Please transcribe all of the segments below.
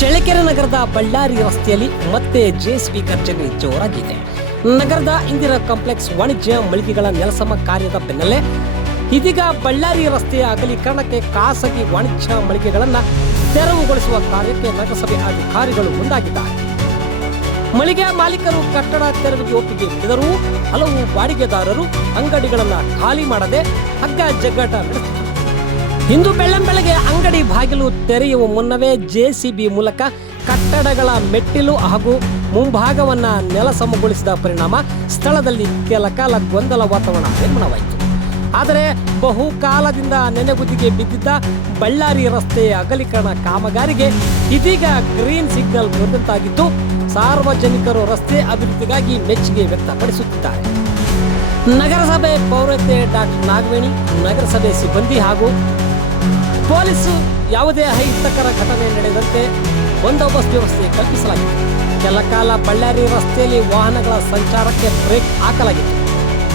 ಚಳ್ಳಕೆರೆ ನಗರದ ಬಳ್ಳಾರಿ ರಸ್ತೆಯಲ್ಲಿ ಮತ್ತೆ ಜೆಸಿಬಿ ಗರ್ಜನೆ ಜೋರಾಗಿದೆ. ನಗರದ ಇಂದಿರಾ ಕಾಂಪ್ಲೆಕ್ಸ್ ವಾಣಿಜ್ಯ ಮಳಿಗೆಗಳ ನೆಲಸಮ ಕಾರ್ಯದ ಬೆನ್ನಲ್ಲೇ ಇದೀಗ ಬಳ್ಳಾರಿ ರಸ್ತೆಯ ಅಗಲೀಕರಣಕ್ಕೆ ಖಾಸಗಿ ವಾಣಿಜ್ಯ ಮಳಿಗೆಗಳನ್ನು ತೆರವುಗೊಳಿಸುವ ಕಾರ್ಯಕ್ಕೆ ನಗರಸಭೆ ಅಧಿಕಾರಿಗಳು ಮುಂದಾಗಿದ್ದಾರೆ. ಮಳಿಗೆ ಮಾಲೀಕರು ಕಟ್ಟಡ ತೆರವಿಗೆ ಒಪ್ಪಿಗೆ ನೀಡಿದರೂ ಹಲವು ಬಾಡಿಗೆದಾರರು ಅಂಗಡಿಗಳನ್ನು ಖಾಲಿ ಮಾಡದೆ ಹಗ್ಗ ಜಗ್ಗಾಟ ನಡೆಸಿದರು. ಇಂದು ಬೆಳ್ಳಂಬೆಳಗ್ಗೆ ಅಂಗಡಿ ಬಾಗಿಲು ತೆರೆಯುವ ಮುನ್ನವೇ ಜೆಸಿಬಿ ಮೂಲಕ ಕಟ್ಟಡಗಳ ಮೆಟ್ಟಿಲು ಹಾಗೂ ಮುಂಭಾಗವನ್ನ ನೆಲಸಮಗೊಳಿಸಿದ ಪರಿಣಾಮ ಸ್ಥಳದಲ್ಲಿ ಕೆಲ ಕಾಲ ಗೊಂದಲ ವಾತಾವರಣ ನಿರ್ಮಾಣವಾಯಿತು. ಆದರೆ ಬಹುಕಾಲದಿಂದ ನೆನೆಗುದಿಗೆ ಬಿದ್ದಿದ್ದ ಬಳ್ಳಾರಿ ರಸ್ತೆಯ ಅಗಲೀಕರಣ ಕಾಮಗಾರಿಗೆ ಇದೀಗ ಗ್ರೀನ್ ಸಿಗ್ನಲ್ ದೊರೆತಂತಾಗಿದ್ದು ಸಾರ್ವಜನಿಕರು ರಸ್ತೆ ಅಭಿವೃದ್ಧಿಗಾಗಿ ಮೆಚ್ಚುಗೆ ವ್ಯಕ್ತಪಡಿಸುತ್ತಿದ್ದಾರೆ. ನಗರಸಭೆ ಪೌರತೆ ಡಾಕ್ಟರ್ ನಾಗವೇಣಿ, ನಗರಸಭೆ ಸಿಬ್ಬಂದಿ ಹಾಗೂ ಪೊಲೀಸು ಯಾವುದೇ ಅಹಿತಕರ ಘಟನೆ ನಡೆದಂತೆ ಬಂದೋಬಸ್ತ್ ವ್ಯವಸ್ಥೆ ಕಲ್ಪಿಸಲಾಗಿದೆ. ಕೆಲ ಕಾಲ ಬಳ್ಳಾರಿ ರಸ್ತೆಯಲ್ಲಿ ವಾಹನಗಳ ಸಂಚಾರಕ್ಕೆ ಬ್ರೇಕ್ ಹಾಕಲಾಗಿತ್ತು.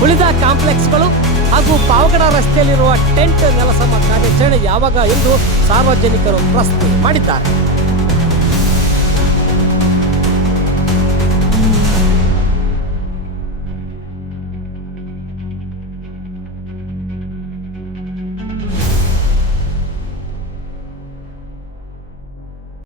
ಉಳಿದ ಕಾಂಪ್ಲೆಕ್ಸ್ಗಳು ಹಾಗೂ ಪಾವಗಡ ರಸ್ತೆಯಲ್ಲಿರುವ ಟೆಂಟ್ ನೆಲಸಮ ಕಾರ್ಯಾಚರಣೆ ಯಾವಾಗ ಎಂದು ಸಾರ್ವಜನಿಕರು ಪ್ರಶ್ನೆ ಮಾಡಿದ್ದಾರೆ.